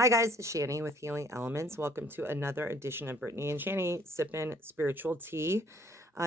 Hi guys, it's Shanny with Healing Elements. Welcome to another edition of Britney and Shanny Sippin' Spiritual Tea.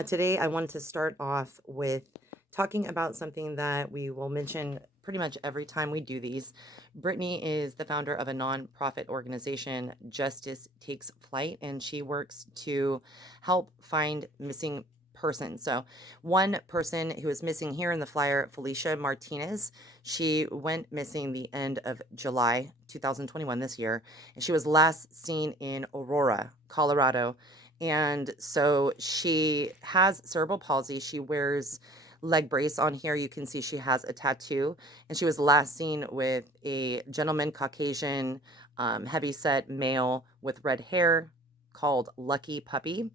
Today I wanted to start off with talking about something that we will mention pretty much every time we do these. Britney is the founder of a nonprofit organization, Justice Takes Flight, and she works to help find missing persons. So one person who is missing here in the flyer, Felicia Martinez, she went missing the end of July 2021 this year, and she was last seen in Aurora, Colorado. And so she has cerebral palsy. She wears leg brace on here. You can see she has a tattoo, and she was last seen with a gentleman, Caucasian, heavyset male with red hair called Lucky Puppy.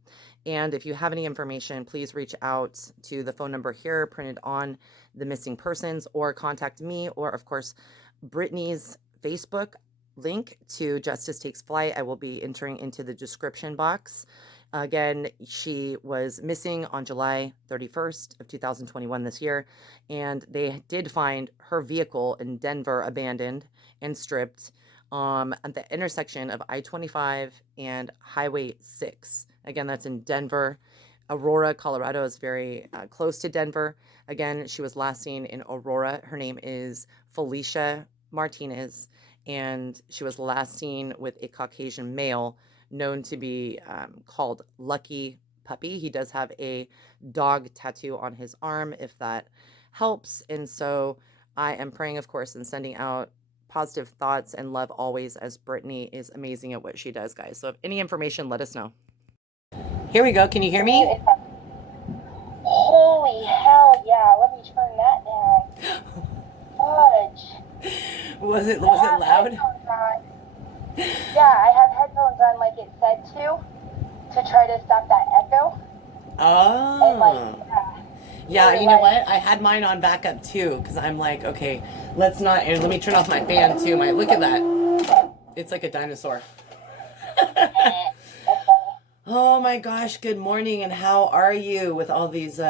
And if you have any information, please reach out to the phone number here printed on the missing persons, or contact me, or of course Britney's Facebook link to Justice Takes Flight I will be entering into the description box. Again, she was missing on July 31st of 2021 this year, and they did find her vehicle in Denver abandoned and stripped at the intersection of I-25 and Highway 6. Again, that's in Denver. Aurora, Colorado is very close to Denver. Again, she was last seen in Aurora. Her name is Felicia Martinez, and she was last seen with a Caucasian male known to be called Lucky Puppy. He does have a dog tattoo on his arm, if that helps. And so I am praying, of course, and sending out positive thoughts and love always, as Britney is amazing at what she does, guys. So if any information, let us know. Here we go. Can you hear me? Holy hell, yeah. Let me turn that down. Fudge. Was it loud? Yeah, I have headphones on like it said to try to stop that echo. Oh. And yeah, you know what? I had mine on backup too, because I'm like, okay, let's not, and let me turn off my fan too. Look at that. It's like a dinosaur. That's funny. Oh my gosh, good morning, and how are you with all these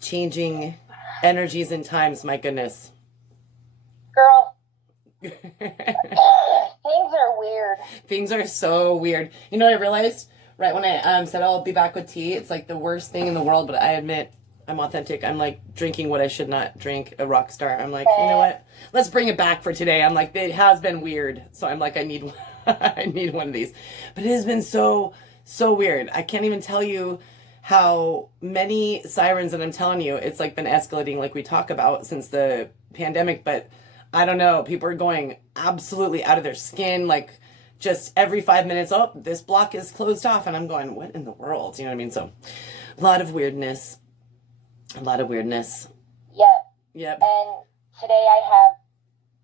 changing energies and times? My goodness. Girl. Things are weird. Things are so weird. You know what I realized? Right when I said I'll be back with tea, it's like the worst thing in the world, but I admit I'm authentic. I'm like drinking what I should not drink, a rock star. I'm like, you know what? Let's bring it back for today. I'm like, it has been weird. So I'm like, I need I need one of these. But it has been so weird. I can't even tell you how many sirens, and I'm telling you, it's like been escalating like we talk about since the pandemic, but I don't know. People are going absolutely out of their skin. Like just every 5 minutes, oh, this block is closed off. And I'm going, what in the world? You know what I mean? So a lot of weirdness. A lot of weirdness. Yep. And today I have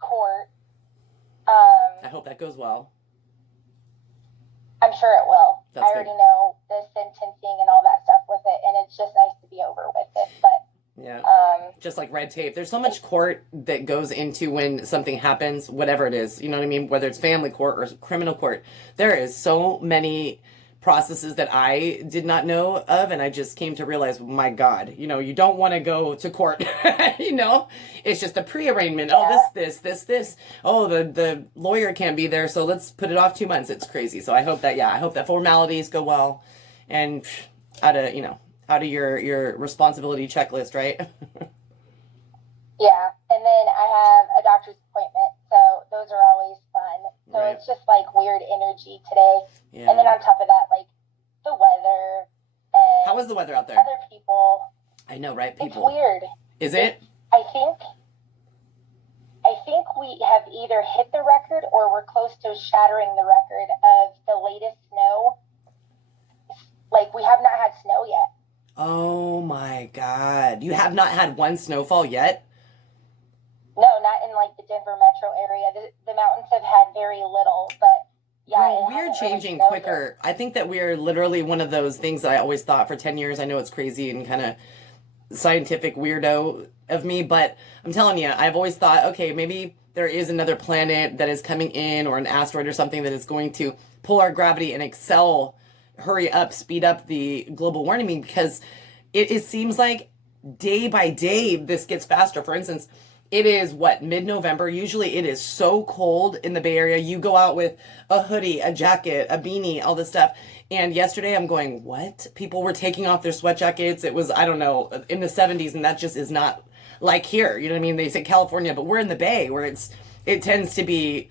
court. I hope that goes well. I'm sure it will. That's I already know the sentencing and all that stuff with it, and it's just nice to be over with it. But yeah, just like red tape. There's so much court that goes into when something happens, whatever it is. You know what I mean? Whether it's family court or criminal court, there is so many processes that I did not know of, and I just came to realize, my God, you know, you don't want to go to court. You know, it's just the pre-arraignment. Yeah. Oh, this. Oh, the lawyer can't be there, so let's put it off 2 months. It's crazy. So I hope that formalities go well, and out of your responsibility checklist, right? Yeah, and then I have a doctor's appointment, so those are always fun. So right. It's just like weird energy today. Yeah. And then on top of that, like the weather. And how is the weather out there? Other people. I know, right? People. It's weird. Is it? I think we have either hit the record or we're close to shattering the record of the latest snow. Like, we have not had snow yet. Oh my God. You have not had one snowfall yet? No, not in like the Denver metro area. The mountains have had very little, but yeah. We're changing really quicker. Yet. I think that we're literally one of those things that I always thought for 10 years. I know it's crazy and kind of scientific weirdo of me, but I'm telling you, I've always thought, okay, maybe there is another planet that is coming in, or an asteroid or something that is going to pull our gravity and hurry up, speed up the global warming, because it seems like day by day this gets faster. For instance, It is what, mid-November? Usually it is so cold in the Bay Area. You go out with a hoodie, a jacket, a beanie, all this stuff. And yesterday I'm going, what? People were taking off their sweat jackets. It was, I don't know, in the 70s, and that just is not like here. You know what I mean? They say California, but we're in the Bay where it tends to be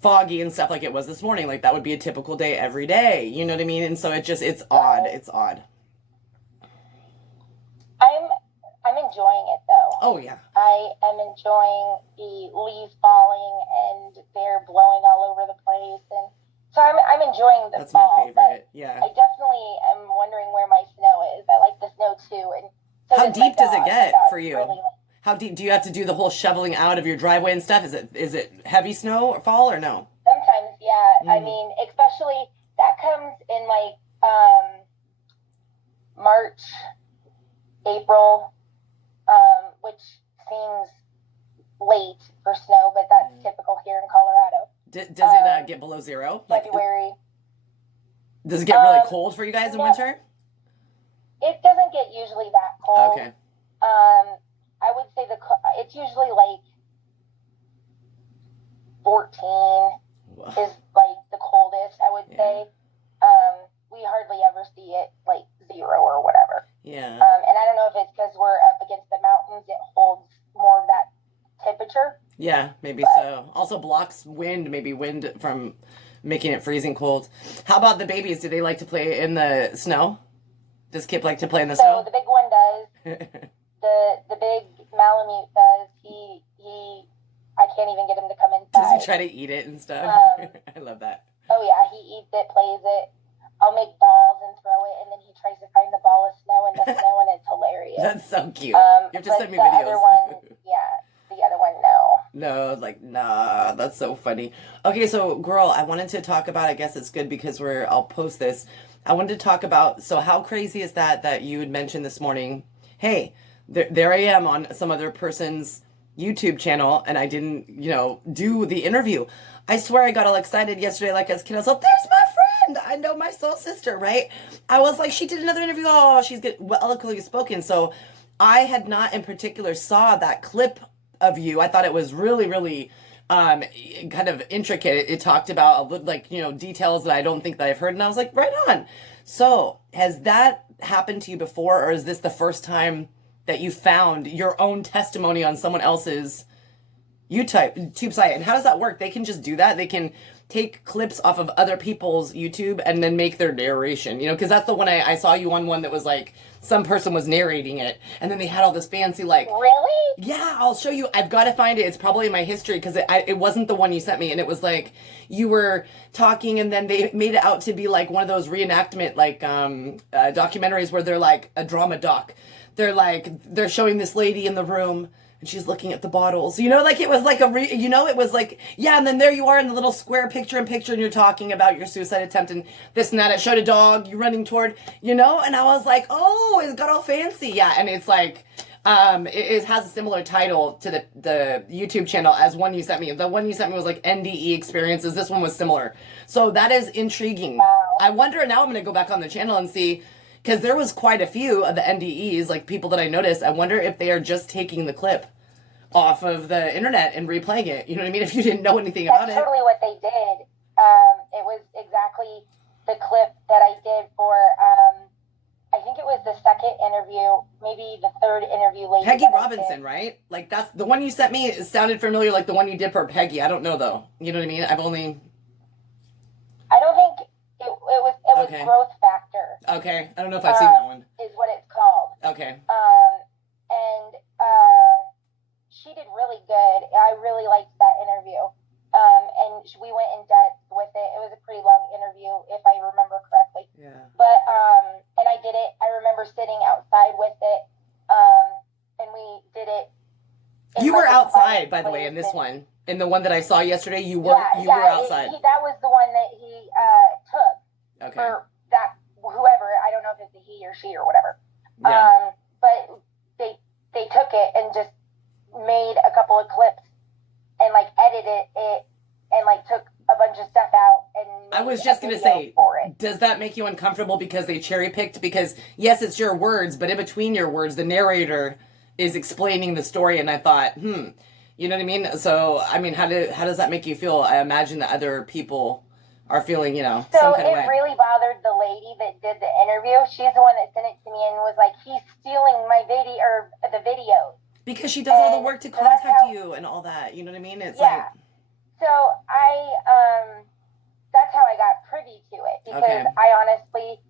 foggy and stuff like it was this morning. Like that would be a typical day every day. You know what I mean? And so it's odd. It's odd. I'm enjoying it though. Oh yeah. I am enjoying the leaves falling and they're blowing all over the place, and so I'm enjoying the That's fall. my favorite. Yeah. I definitely am wondering where my snow is. I like the snow too. And so how deep does it get for you? Really how deep do you have to do the whole shoveling out of your driveway and stuff? Is it heavy snow or fall or no? Sometimes, yeah. I mean, especially that comes in like March, April, which seems late for snow, but that's typical here in Colorado. Does it get below zero? February. Does it get really cold for you guys in winter? It doesn't get usually that cold. Okay. I would say it's usually like 14 is like the coldest, I would say. We hardly ever see it like 0 or whatever. Yeah. And I don't know if it's because we're up against the mountains, it holds more of that temperature. Yeah, maybe so. Also blocks wind, maybe wind from making it freezing cold. How about the babies? Do they like to play in the snow? Does Kip like to play in the snow? So the big one does. the big Malamute does. He I can't even get him to come inside. Does he try to eat it and stuff? I love that. Oh yeah, he eats it, plays it. I'll make balls and throw it, and then he tries to find the ball of snow in the snow, and it's hilarious. That's so cute. You have to send me videos. Other one, the other one, no. No, like, nah, that's so funny. Okay, so, girl, I wanted to talk about, I guess it's good because I'll post this. I wanted to talk about, so how crazy is that you had mentioned this morning, hey, there I am on some other person's YouTube channel, and I didn't, do the interview. I swear I got all excited yesterday, like as a kid. I was like, there's my friend. I know my soul sister, right? I was like, she did another interview. Oh, she's good, well, eloquently spoken. So I had not in particular saw that clip of you. I thought it was really, really kind of intricate. It talked about details that I don't think that I've heard. And I was like, right on. So has that happened to you before, or is this the first time that you found your own testimony on someone else's YouTube site? And how does that work? They can just do that. They can take clips off of other people's YouTube and then make their narration, because that's the one I saw you on, one that was like some person was narrating it, and then they had all this fancy Really? Yeah, I'll show you. I've got to find it. It's probably in my history because it wasn't the one you sent me, and it was like you were talking and then they made it out to be like one of those reenactment documentaries where they're like a drama doc. They're showing this lady in the room and she's looking at the bottles, it was like it was like, yeah. And then there you are in the little square picture and you're talking about your suicide attempt and this and that. It showed a dog you running toward, and I was like, oh, it got all fancy. Yeah. And it's like, it has a similar title to the YouTube channel as one you sent me. The one you sent me was like NDE experiences. This one was similar. So that is intriguing. Wow. I wonder, now I'm going to go back on the channel and see, because there was quite a few of the NDEs, like people that I noticed. I wonder if they are just taking the clip off of the internet and replaying it. You know what I mean? If you didn't know anything about it. That's totally what they did. It was exactly the clip that I did for, I think it was the second interview, maybe the third interview later. Peggy Robinson, right? Like that's the one you sent me. It sounded familiar, like the one you did for Peggy. I don't know though. You know what I mean? I don't think it was okay. Growth Factor. Okay. I don't know if I've seen that one. Is what it's called. Okay. And she did really good. I really liked that interview. And we went in depth with it. It was a pretty long interview, if I remember correctly. Yeah. But, and I did it. I remember sitting outside with it. And we did it. You were outside, by the way, in this one. In the one that I saw yesterday, you were outside. That was the one that he took. Okay. For that, whoever, I don't know if it's a he or she or whatever. Yeah. But they took it and just made a couple of clips and edited it and took a bunch of stuff out and I was just going to say, does that make you uncomfortable because they cherry picked? Because yes, it's your words, but in between your words, the narrator is explaining the story. And I thought, You know what I mean? So, I mean, how does that make you feel? I imagine that other people are feeling, some kind of way. So it really bothered the lady that did the interview. She's the one that sent it to me and was like, he's stealing my video or the videos. Because she does all the work to contact you and all that. You know what I mean? It's yeah. So that's how I got privy to it. Because I honestly,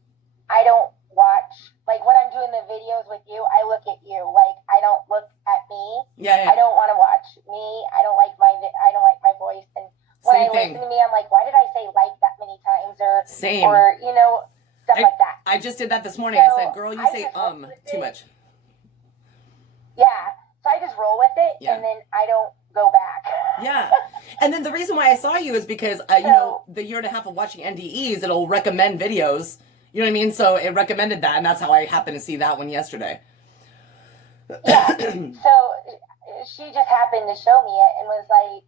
I don't watch, like when I'm doing the videos with you, I look at you. Like I don't look at me. Yeah. I don't want to watch me. I don't like my voice. And when I listen to me, I'm like, why did I say like that many times? Or stuff like that. I just did that this morning. So I said, girl, you say too much. Yeah. So I just roll with it and then I don't go back. Yeah. And then the reason why I saw you is because, the year and a half of watching NDEs, it'll recommend videos. You know what I mean? So it recommended that, and that's how I happened to see that one yesterday. Yeah. So she just happened to show me it and was like,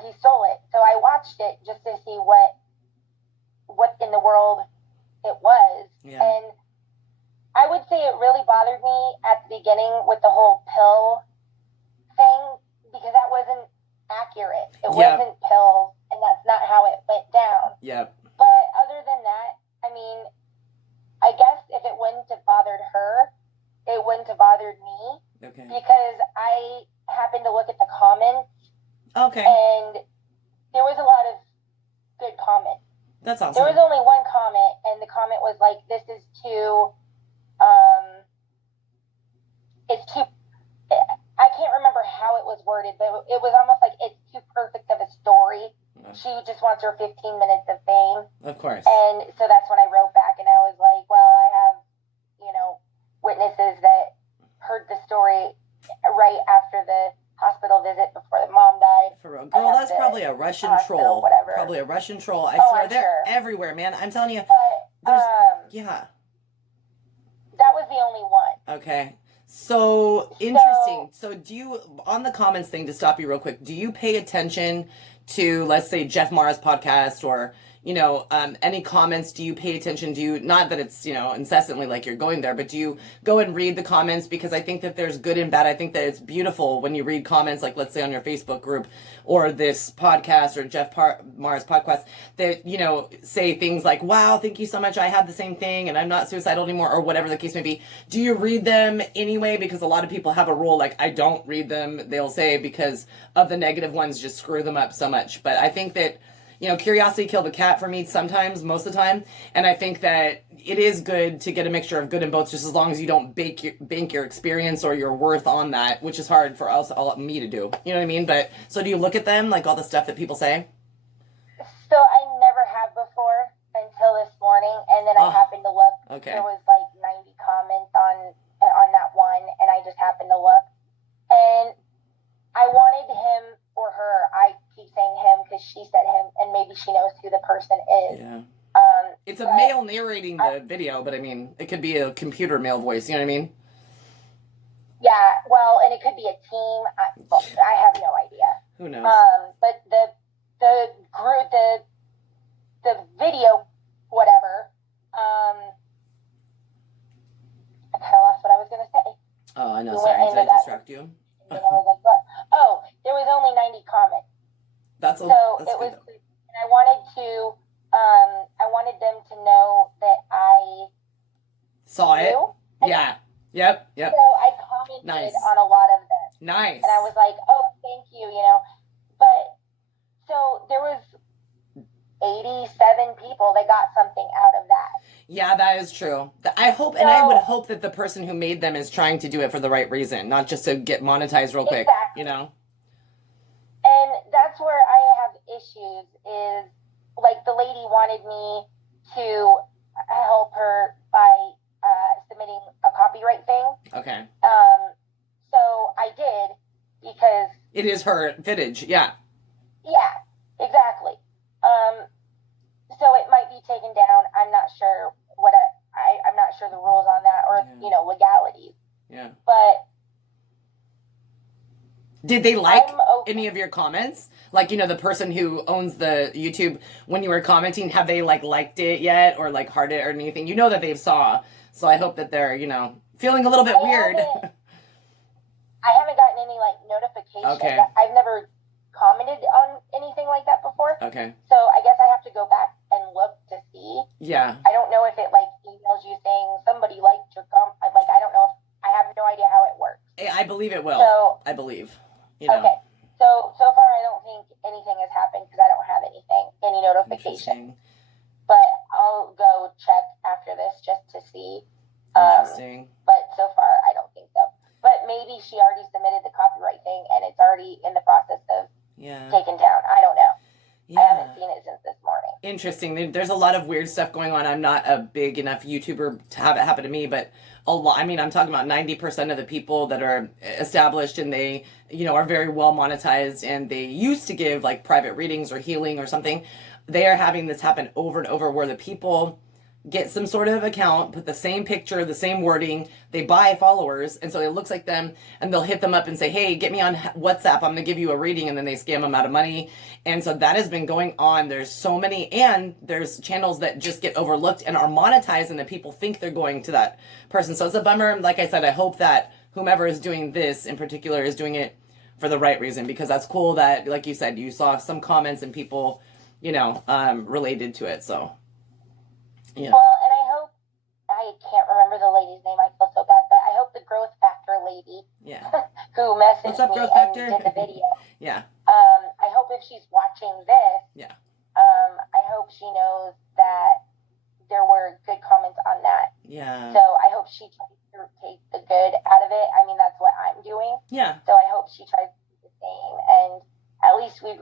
he stole it. So I watched it just to see what in the world it was. Yeah. And I would say it really bothered me at the beginning with the whole pill thing because that wasn't accurate. It wasn't pills, and that's not how it went down. Yeah. But other than that, I mean, I guess if it wouldn't have bothered her, it wouldn't have bothered me. Okay. Because I happened to look at the comments. Okay. And there was a lot of good comments. That's awesome. There was only one comment, and the comment was like, this is too, it's too, I can't remember how it was worded, but it was almost like it's too perfect of a story. She just wants her 15 minutes of fame. Of course. And so that's when I wrote back, and I was like, well, I have, witnesses that heard the story right after the hospital visit before the mom died. For real. Girl, that's probably a Russian troll. Whatever. Probably a Russian troll. I swear, they're everywhere, man. I'm telling you. But, yeah. That was the only one. Okay. So, interesting. So, do you, on the comments thing, to stop you real quick, do you pay attention to, let's say, Jeff Mara's podcast or, any comments? Do you pay attention? Do you, not that it's, incessantly like you're going there, but do you go and read the comments? Because I think that there's good and bad. I think that it's beautiful when you read comments, like let's say on your Facebook group or this podcast or Jeff Mara's podcast that, say things like, wow, thank you so much. I had the same thing and I'm not suicidal anymore or whatever the case may be. Do you read them anyway? Because a lot of people have a rule, like I don't read them, they'll say, because of the negative ones just screw them up so much. But I think that curiosity killed the cat for me sometimes, most of the time. And I think that it is good to get a mixture of good and both, just as long as you don't bank your experience or your worth on that, which is hard for me to do. You know what I mean? But so do you look at them, like all the stuff that people say? So I never have before until this morning. And then I happened to look. Okay. There was like 90 comments on that one. And I just happened to look. And I wanted him or her, I keep saying him because she said him, and maybe she knows who the person is. Yeah. It's a male narrating the video, but I mean, it could be a computer male voice, you know what I mean? Yeah, well, and it could be a team. I have no idea. Who knows? But the group, the video, whatever, I kind of lost what I was going to say. Oh, I know, sorry, did I distract you? And I was like, what? Oh, there was only 90 comments. That's it was, and I wanted them to know that I saw it. Yeah. Yep. So I commented on a lot of them. Nice. And I was like, oh, thank you, But so there was 87 people that got something out of that. Yeah, that is true. I hope, and I would hope that the person who made them is trying to do it for the right reason, not just to get monetized real quick, And that's where I have issues is, like, the lady wanted me to help her by submitting a copyright thing. Okay. So I did because... It is her footage, yeah. Yeah, exactly. So it might be taken down. I'm not sure I'm not sure the rules on that or, legalities. Yeah. But did they like any of your comments? Like, the person who owns the YouTube, when you were commenting, have they liked it yet or hearted it or anything? You know that they saw. So I hope that they're, feeling a little bit weird. I haven't gotten any like notifications. Okay. I've never commented on anything like that before. Okay. So I guess I have to go back and look to see. Yeah. I don't know if it like emails you saying somebody liked your comment. Like I don't know if I have no idea how it works. I believe it will. So I believe. You know. Okay. So far I don't think anything has happened because I don't have any notification. But I'll go check after this just to see. Interesting. But so far I don't think so. But maybe she already submitted the copyright thing and it's already in the process of taken down. I don't know. Yeah. I haven't seen it since this morning. Interesting. There's a lot of weird stuff going on. I'm not a big enough YouTuber to have it happen to me, but a lot. I mean, I'm talking about 90% of the people that are established and they, are very well monetized and they used to give like private readings or healing or something. They are having this happen over and over where the people get some sort of account, put the same picture, the same wording, they buy followers, and so it looks like them, and they'll hit them up and say, hey, get me on WhatsApp, I'm going to give you a reading, and then they scam them out of money. And so that has been going on. There's so many, and there's channels that just get overlooked and are monetized, and the people think they're going to that person. So it's a bummer. Like I said, I hope that whomever is doing this in particular is doing it for the right reason, because that's cool that, like you said, you saw some comments and people, related to it, so... Yeah. Well, and I hope, I can't remember the lady's name, I feel so bad, but I hope the Growth Factor lady who messaged me and did the video. Yeah. I hope if she's watching this, I hope she knows that there were good comments on that. Yeah. So I hope she tries to take the good out of it. I mean, that's what I'm doing. Yeah. So I hope she tries to do the same, and at least we,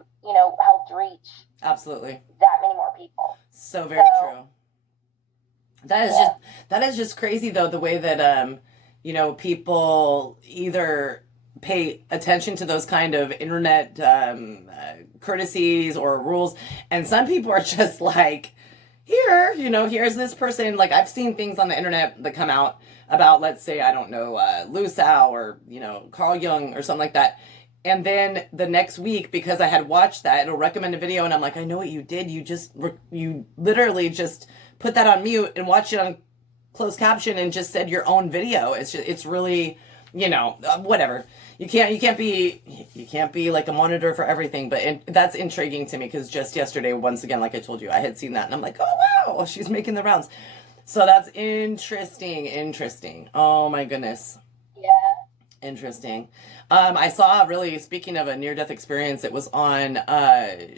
helped reach absolutely that many more people. So very true. That is just crazy though, the way that people either pay attention to those kind of internet courtesies or rules, and some people are just like, here's this person. Like, I've seen things on the internet that come out about, let's say, I don't know, Lusau or Carl Jung or something like that. And then the next week, because I had watched that, it'll recommend a video, and I'm like, I know what you did. You literally just put that on mute and watched it on closed caption and just said your own video. It's really, whatever. You can't be like a monitor for everything. But that's intriguing to me, because just yesterday, once again, like I told you, I had seen that, and I'm like, oh wow, she's making the rounds. So that's interesting. Oh my goodness. Yeah. Interesting. I saw, really, speaking of a near-death experience, it was on,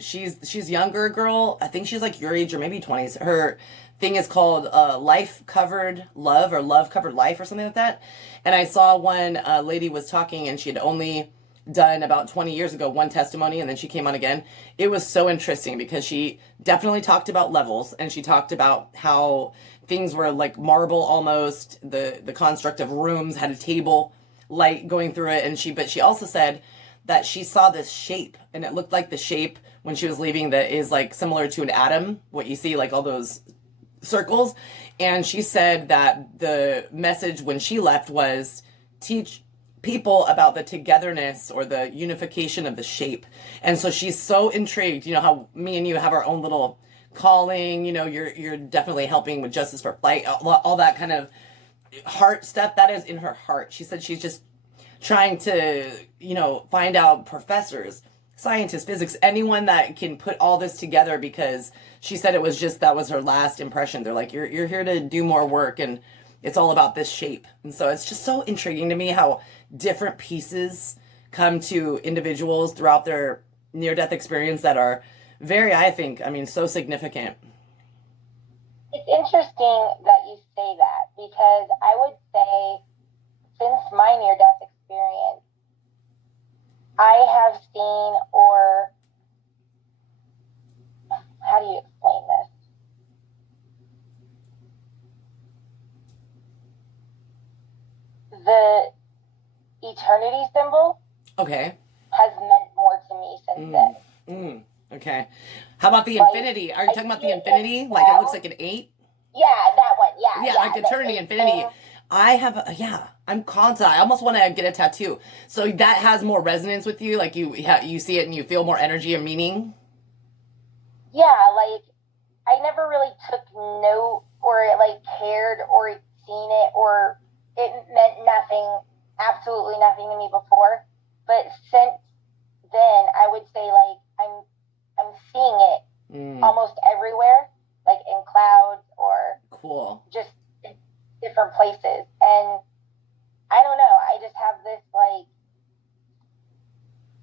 she's younger girl. I think she's like your age or maybe 20s. Her thing is called Life Covered Love or Love Covered Life or something like that. And I saw one lady was talking, and she had only done about 20 years ago one testimony, and then she came on again. It was so interesting because she definitely talked about levels, and she talked about how things were like marble almost. The construct of rooms had a table light going through it, but she also said that she saw this shape, and it looked like the shape when she was leaving that is like similar to an atom, what you see, like all those circles. And she said that the message when she left was teach people about the togetherness or the unification of the shape. And so she's so intrigued, how me and you have our own little calling, you're definitely helping with Justice for Flight, all that kind of heart stuff that is in her heart. She said she's just trying to, find out professors, scientists, physics, anyone that can put all this together, because she said it was just, that was her last impression. They're like, you're here to do more work, and it's all about this shape. And so it's just so intriguing to me how different pieces come to individuals throughout their near-death experience that are very, I think, so significant. It's interesting that you say that, because I would say since my near-death experience, I have seen, or how do you explain this? The eternity symbol has meant more to me since then. Okay. How about the infinity? Are you talking about the infinity? Like it looks like an 8? Yeah, that one. Yeah, like eternity, infinity. I have, I'm constant. I almost want to get a tattoo. So that has more resonance with you? Like you see it and you feel more energy and meaning? Yeah, like I never really took note or like cared or seen it, or it meant nothing absolutely nothing to me before, but since then, I would say like I'm seeing it almost everywhere, like in clouds or Cool. just in different places. And I don't know, I just have this like,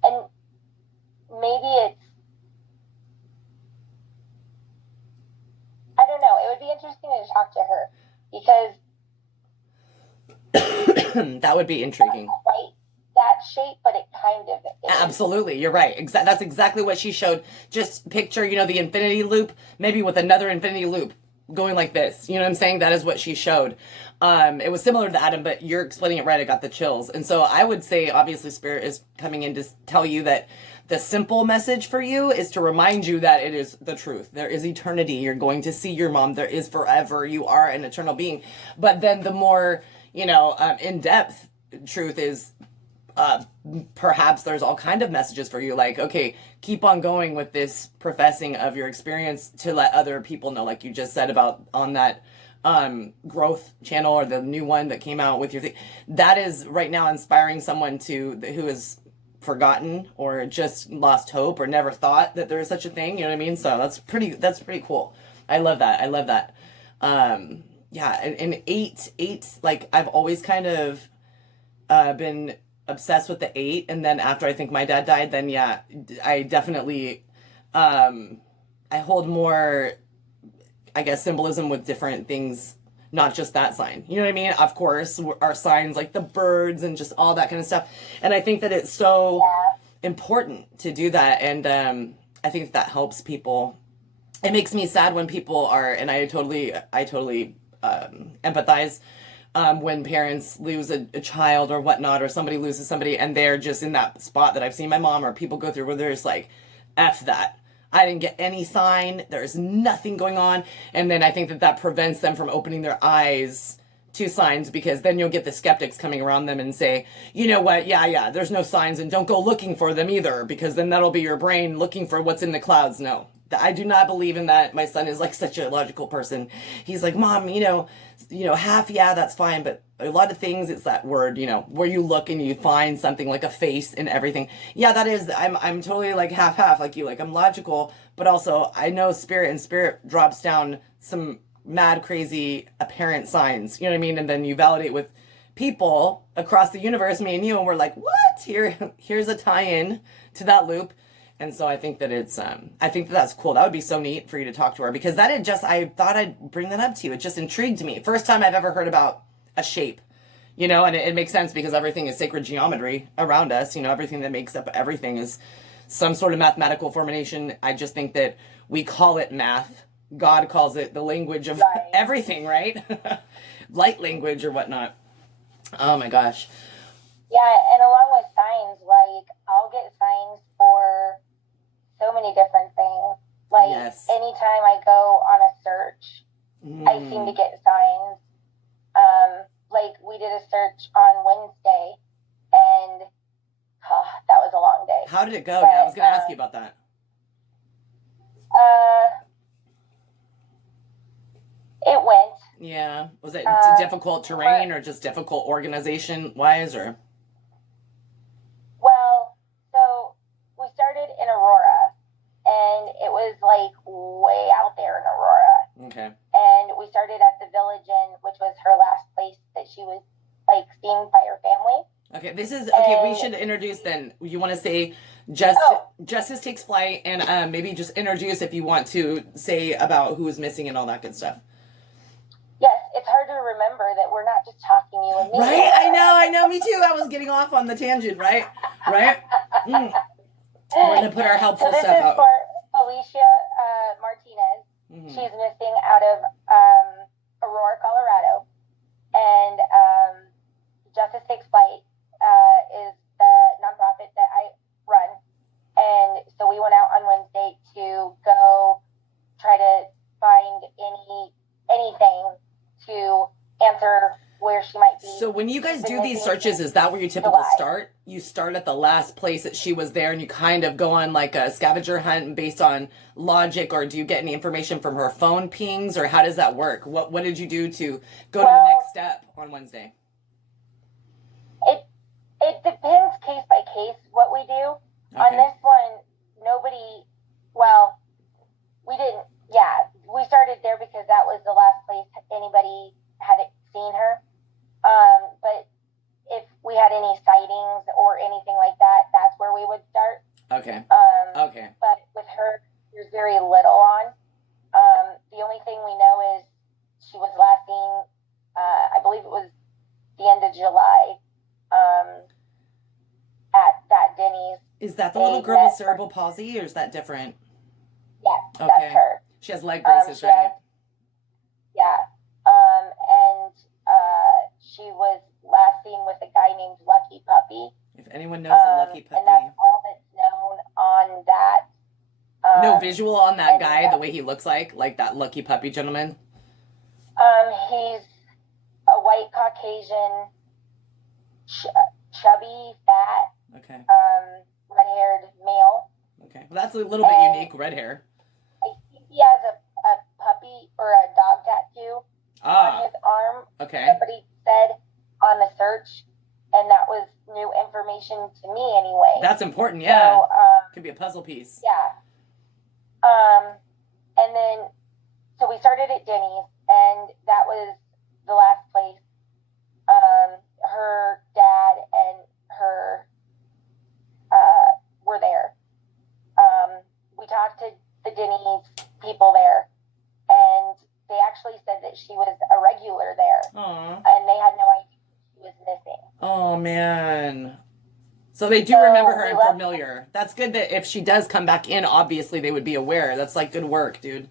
and maybe it's, I don't know, it would be interesting to talk to her because That would be intriguing. not quite that shape, but it kind of is. Absolutely, you're right. That's exactly what she showed. Just picture, the infinity loop, maybe with another infinity loop going like this. You know what I'm saying? That is what she showed. It was similar to Adam, but you're explaining it right. I got the chills. And so I would say, obviously, Spirit is coming in to tell you that the simple message for you is to remind you that it is the truth. There is eternity. You're going to see your mom. There is forever. You are an eternal being. But then the more, in-depth truth is, perhaps there's all kind of messages for you, like, okay, keep on going with this professing of your experience to let other people know, like you just said about on that growth channel or the new one that came out with your thing. That is right now inspiring someone who is forgotten or just lost hope or never thought that there is such a thing. You know what I mean? So that's pretty cool. I love that. Yeah. And eight, like I've always kind of been obsessed with the 8, and then after I think my dad died, then yeah, I definitely I hold more, I guess, symbolism with different things, not just that sign. You know what I mean? Of course, our signs like the birds and just all that kind of stuff. And I think that it's so important to do that, and I think that helps people. It makes me sad when people are, and I totally empathize. When parents lose a child or whatnot, or somebody loses somebody, and they're just in that spot that I've seen my mom or people go through where they're just like, F that. I didn't get any sign. There's nothing going on. And then I think that prevents them from opening their eyes to signs, because then you'll get the skeptics coming around them and say, you know what? Yeah, there's no signs, and don't go looking for them either, because then that'll be your brain looking for what's in the clouds. No. I do not believe in that. My son is like such a logical person. He's like, Mom, half, yeah, that's fine. But a lot of things, it's that word, where you look and you find something like a face and everything. Yeah, that is, I'm totally like half, like you, like I'm logical, but also I know spirit, and spirit drops down some mad, crazy, apparent signs, you know what I mean? And then you validate with people across the universe, me and you, and we're like, what? Here's a tie-in to that loop. And so I think that that's cool. That would be so neat for you to talk to her, because I thought I'd bring that up to you. It just intrigued me. First time I've ever heard about a shape, and it makes sense because everything is sacred geometry around us. Everything that makes up everything is some sort of mathematical formation. I just think that we call it math. God calls it the language of everything, right? Light language or whatnot. Oh my gosh. Yeah, and along with signs, like I'll get signs for so many different things. Like anytime I go on a search, I seem to get signs. Like we did a search on Wednesday, and that was a long day. How did it go? Yeah, I was going to ask you about that. It went. Yeah. Was it difficult terrain or just difficult organization-wise, or? Well, so we started in Aurora, and it was like way out there in Aurora. Okay. And we started at the Village Inn, which was her last place that she was like seen by her family. Okay, we should introduce then. You want to say Justice Takes Flight, and maybe just introduce if you want to say about who is missing and all that good stuff. Yes, it's hard to remember that we're not just talking you and me. Right? I know, me too. I was getting off on the tangent, right? We're going to put our helpful stuff out. So this is for Felicia Martinez. Mm-hmm. She's missing out of Aurora, Colorado. And Justice Takes Flight is the nonprofit that I run. And so we went out on Wednesday to go try to find anything to answer where she might be. So when you guys do these searches, is that where you typically start? You start at the last place that she was there, and you kind of go on like a scavenger hunt based on logic, or do you get any information from her phone pings, or how does that work? What did you do to go to the next step on Wednesday? It It depends case by case what we do. On Okay. this one, nobody, well, we didn't, yeah, we started there because that was the last place anybody had seen her. But if we had any sightings or anything like that, that's where we would start. Okay. Okay. But with her, there's very little on. The only thing we know is she was last seen, I believe it was the end of July, at that Denny's. Is that the little girl with cerebral palsy, or is that different? Yes, Okay. that's her. She has leg braces, She right? has, yeah. And she was last seen with a guy named Lucky Puppy. If anyone knows a Lucky Puppy. And that's all that's known on that. No visual on that and, guy, the way he looks like that Lucky Puppy gentleman? He's a white Caucasian, chubby, fat, Okay. red-haired male. Okay. Well, that's a little bit And- unique, red hair. I think he has a puppy or a dog tattoo on his arm. Okay. Somebody said on the search, and that was new information to me anyway. That's important, yeah. So, Could be a puzzle piece. yeah. And then, so we started at Denny's, and that was the last place. Her dad and her were there. We talked to the Denny's people there, and they actually said that she was a regular there, Aw. and they had no idea she was missing. Oh, man. So they do So remember her we and left- familiar. That's good that if she does come back in, obviously they would be aware. That's like good work, dude.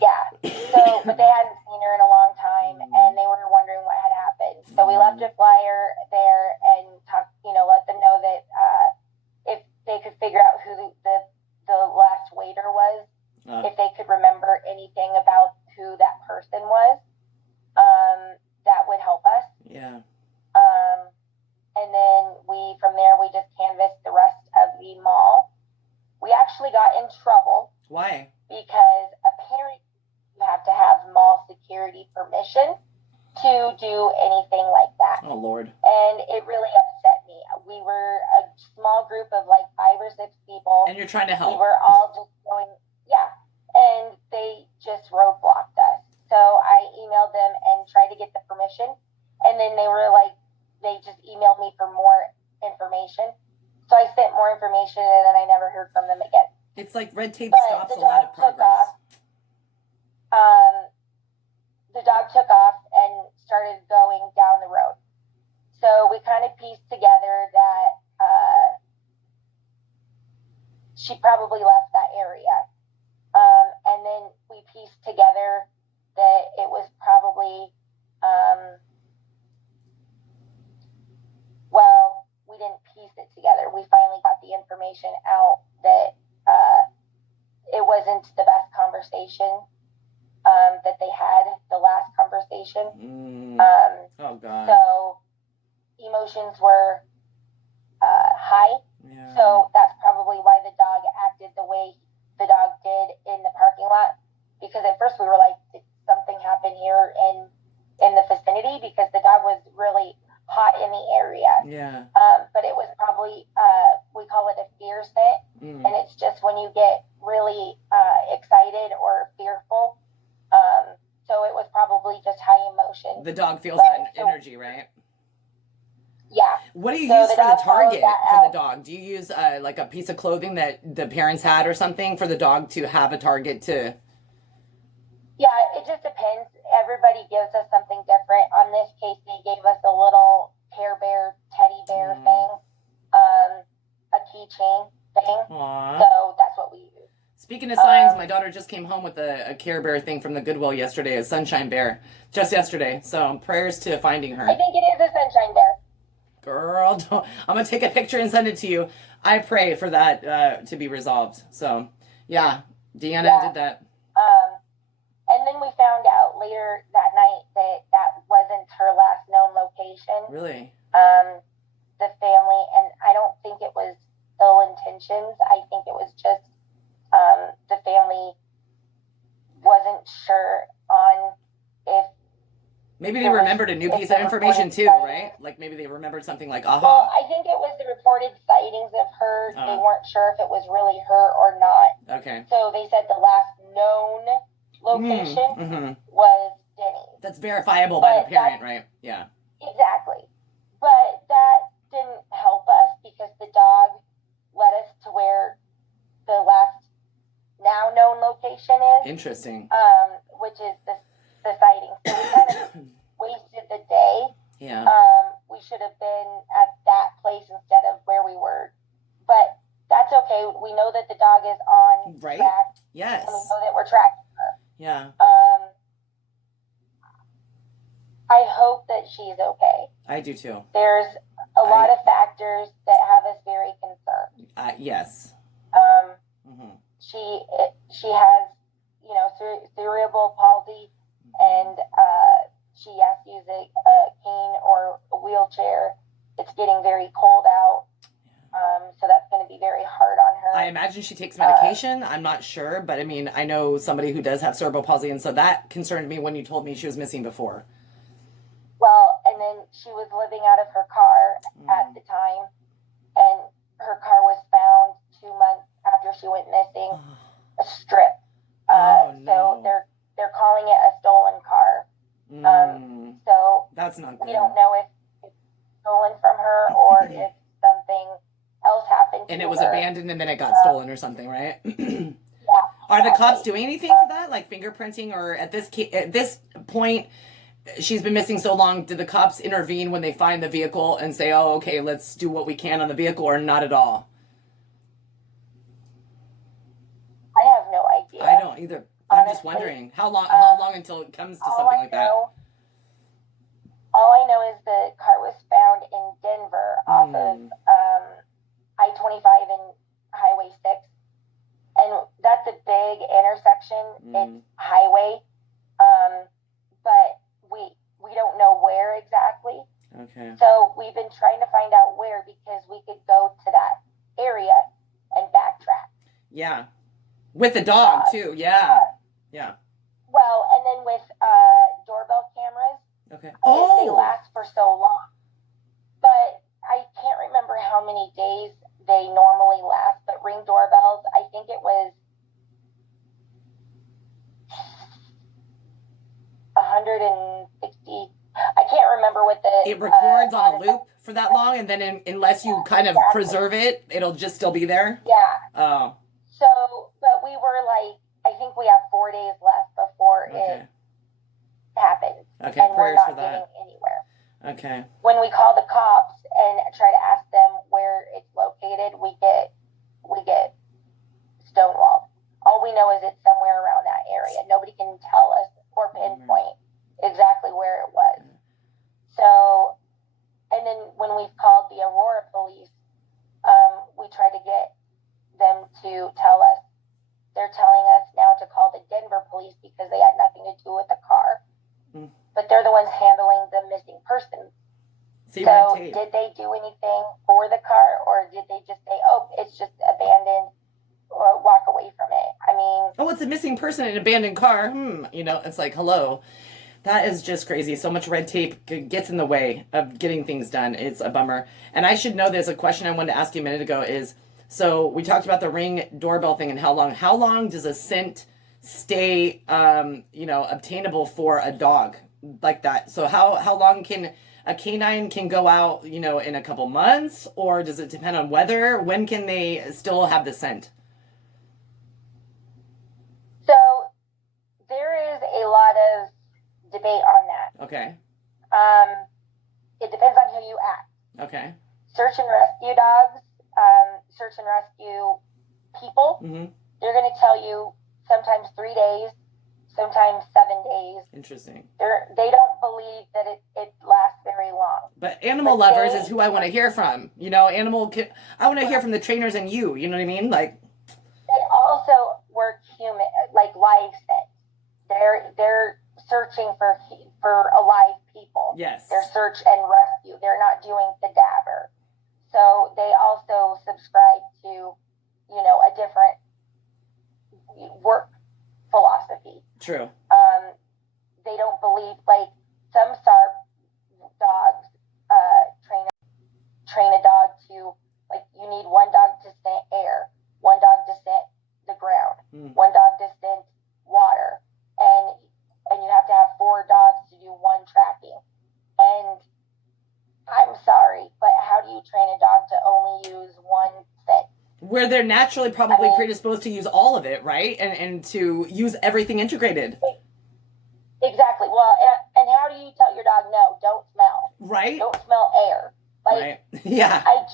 Yeah. So, but they hadn't seen her in a long time, and they were wondering what had happened. So we left a flyer there and talked, let them know that if they could figure out who the last waiter was, if they could remember anything about who that person was, that would help us. Yeah. And then from there, we just canvassed the rest of the mall. We actually got in trouble Why? because apparently you have to have mall security permission to do anything like that. Oh, Lord. And it really upset me. We were a small group of like 5 or 6 people. And you're trying to We help. were all just going, yeah. And they just roadblocked us. So I emailed them and tried to get the permission. And then they were like, they just emailed me for more information. So I sent more information, and then I never heard from them again. It's like red tape But stops the a lot of dog took progress. off. The dog took off and started going down the road. So we kind of pieced together that she probably left that area. And then we pieced together that it was probably, well, we didn't piece it together. We finally got the information out that it wasn't the best conversation that they had, the last conversation. Oh, God. So emotions were high. Yeah. So that's probably why the dog acted the way the dog did in the parking lot. Because at first we were like, did something happen here in the vicinity? Because the dog was really hot in the area. Yeah. But it was probably, we call it a fear scent. And it's just when you get really excited or fearful. So it was probably just high emotion. The dog feels But- that energy, right? Yeah. What do you So use the for the dog followed target that for out. the dog? Do you use like a piece of clothing that the parents had or something for the dog to have a target to? Yeah, it just depends. Everybody gives us something different. On this case, they gave us a little Care Bear teddy bear thing, a keychain thing. Aww. So that's what we use. Speaking of signs, my daughter just came home with a Care Bear thing from the Goodwill yesterday, a Sunshine Bear, just yesterday. So prayers to finding her. I think it is a sunshine bear. Girl, I'm going to take a picture and send it to you. I pray for that to be resolved. So, yeah, Deanna Yeah. did that. And then we found out later that night that wasn't her last known location. Really? The family, and I don't think it was ill intentions. I think it was just the family wasn't sure on if Maybe they remembered a new piece of information too, right? Like maybe they remembered something like, aha. Well, I think it was the reported sightings of her. They weren't sure if it was really her or not. Okay. So they said the last known location was Denny. That's verifiable by the parent, right? Yeah. Exactly. But that didn't help us because the dog led us to where the last now known location is. Interesting. Which is the sighting. So we kind of wasted the day. Yeah. We should have been at that place instead of where we were. But that's okay. We know that the dog is on track. Yes. And we know that we're tracking her. Yeah. I hope that she's okay. I do too. There's a lot of factors that have us very concerned. Yes. She has, you know, cerebral palsy, and she has to use a cane or a wheelchair. It's getting very cold out, so that's going to be very hard on her. I imagine she takes medication. I'm not sure, but I mean, I know somebody who does have cerebral palsy, and so that concerned me when you told me she was missing before. Well, and then she was living out of her car at the time, and her car was found 2 months after she went missing, a strip. So they're calling it a stolen car. So that's not good. We don't know if it's stolen from her or if something else happened to her. And it was abandoned and then it got stolen or something, right? Yeah. Are the cops doing anything for that, like fingerprinting, or at this point? She's been missing so long. Did the cops intervene when they find the vehicle and say, "Oh, okay, let's do what we can on the vehicle," or not at all? I have no idea. I don't either. I'm just wondering how long until it comes to something like that. All I know is the car was found in Denver off of I-25 and Highway 6, and that's a big intersection. It's highway, but we don't know where exactly. Okay. So we've been trying to find out where, because we could go to that area and backtrack. Yeah. With the dog too. Yeah. Yeah. Well, and then with doorbell cameras. Okay. They last for so long. But I can't remember how many days they normally last, but Ring doorbells, I think it was 160. I can't remember what the... It records on a loop for that long, and then unless you kind of preserve it, it'll just still be there? Yeah. Oh. So, but we were like, I think we have 4 days left before it happens. Okay, and prayers we're not for that. getting anywhere. Okay. When we call the cops and try to ask them where it's located, we get stonewalled. All we know is it's somewhere around that area. Nobody can tell us or pinpoint exactly where it was. So, and then when we've called the Aurora police, we try to get them to tell us. They're telling us now to call the Denver police because they had nothing to do with the car. But they're the ones handling the missing persons. So did they do anything for the car, or did they just say, oh, it's just abandoned, or walk away from it? I mean... Oh, it's a missing person in an abandoned car. You know, it's like, hello. That is just crazy. So much red tape gets in the way of getting things done. It's a bummer. And I should know this. A question I wanted to ask you a minute ago is, so we talked about the Ring doorbell thing and how long does a scent stay, obtainable for a dog like that? So how long can a canine can go out, in a couple months, or does it depend on weather? When can they still have the scent? So there is a lot of debate on that. Okay. It depends on who you ask. Okay. Search and rescue dogs, search and rescue people, they're going to tell you sometimes 3 days, sometimes 7 days. Interesting. They don't believe that it lasts very long. But animal lovers is who I want to hear from. I want to hear from the trainers and you. You know what I mean? Like, they also work live scent. They're searching for alive people. Yes. They're search and rescue. They're not doing cadaver. So they also subscribe to, a different work philosophy. True. They don't believe, some 1 dog distance, water, and you have to have 4 dogs to do 1 tracking. And I'm sorry, but how do you train a dog to only use 1 scent? Where they're naturally probably predisposed to use all of it, right? And to use everything integrated. Exactly. Well, and how do you tell your dog, no, don't smell? Right. Don't smell air. Like, right. Yeah. I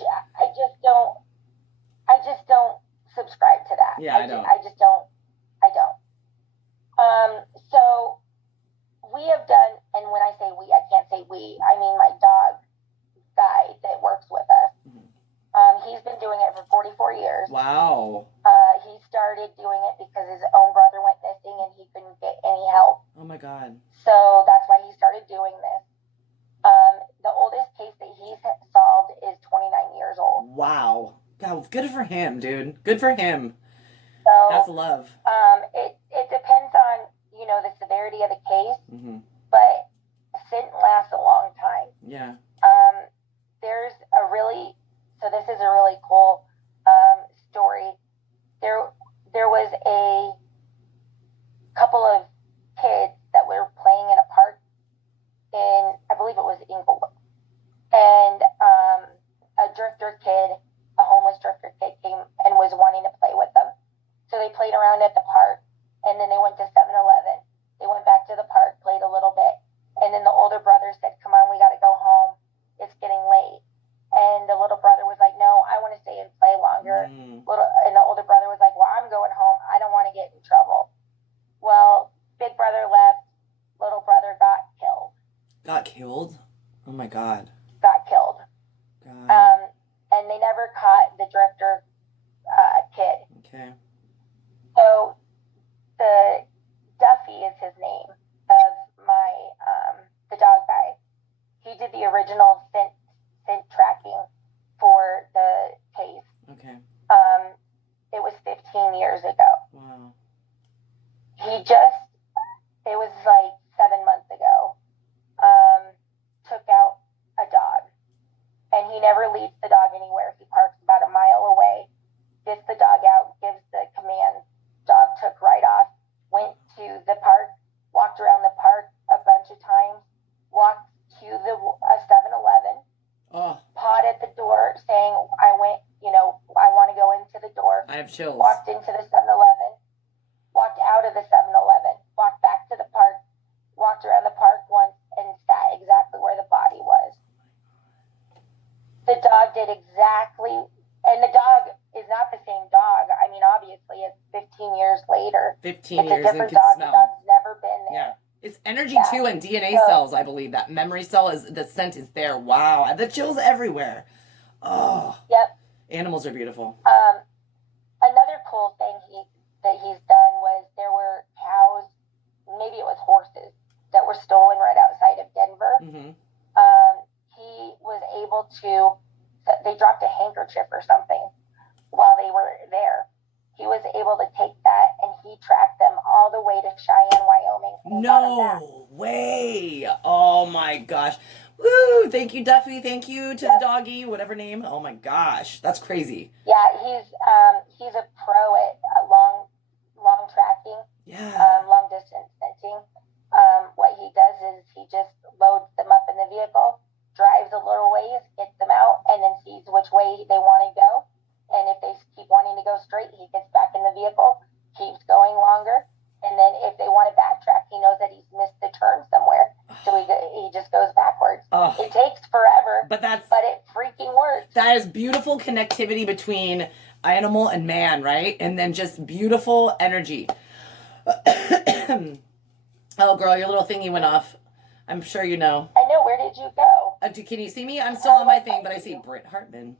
just don't subscribe to that. Yeah, I don't. I don't. So we have done, and when I say we, I can't say we, I mean my dog guy that works with us. He's been doing it for 44 years. Wow. He started doing it because his own brother went missing and he couldn't get any help. Oh my God. So that's why he started doing this. The oldest case that he's solved is 29 years old. Wow. God, good for him, dude. Good for him. So that's love. It depends on, the severity of the case, but scent lasts a long time. Yeah. So this is a really cool story. There was a couple of kids that were playing in a park I believe it was Inglewood. And a drifter kid, a homeless drifter kid came and was wanting to play with them. So they played around at the park, and then they went to 7-Eleven. They went back to the park, played a little bit, and then the older brother said, come on, we got to go home. It's getting late. And the little brother was like, no, I want to stay and play longer. And the older brother was like, well, I'm going home. I don't want to get in trouble. Well, big brother left. Little brother got killed. Got killed? Oh my God. Got killed. God. And they never caught the drifter kid. Okay. So the Duffy is his name of my the dog guy. He did the original scent tracking for the case. Okay. It was 15 years ago. Wow. It was like 7 months ago, took out a dog. And he never leaves the dog anywhere. He parks about a mile away, gets the dog out, gives the command. Dog took right off, went to the park, walked around the park a bunch of times, walked to the 7-Eleven, pawed at the door saying, I want to go into the door. I have chills. Walked into the 7-Eleven, walked out of the 7-Eleven, walked back to the park, walked around the park once, and sat exactly where the body was. The dog did exactly, and the dog is not the same dog. I mean, obviously, it's 15 years later. 15 it's years, a different and dog. smell. The dog's never been there. Yeah. It's energy too, and DNA cells, I believe. That memory cell the scent is there. Wow. The chills everywhere. Oh. Yep. Animals are beautiful. Another cool thing that he's done was there were cows, maybe it was horses, that were stolen right outside of Denver. He was able to, they dropped a handkerchief or something while they were there. He was able to take that and he tracked them all the way to Cheyenne, Wyoming. No way. Oh my gosh. Woo. Thank you, Duffy. Thank you to the doggy, whatever name. Oh my gosh. That's crazy. Yeah, he's a pro at long tracking. Yeah. Long distance scenting. What he does is he just loads them up in the vehicle, drives a little ways, gets them out, and then sees which way they want to go. And if they keep wanting to go straight, he gets back in the vehicle, keeps going longer. And then if they want to backtrack, he knows that he's missed the turn somewhere. So he just goes backwards. It takes forever, but it freaking works. That is beautiful connectivity between animal and man, right? And then just beautiful energy. Oh, girl, your little thingy went off. I'm sure you know. I know. Where did you go? Can you see me? I'm still on my thing, but I see Britt Hartman.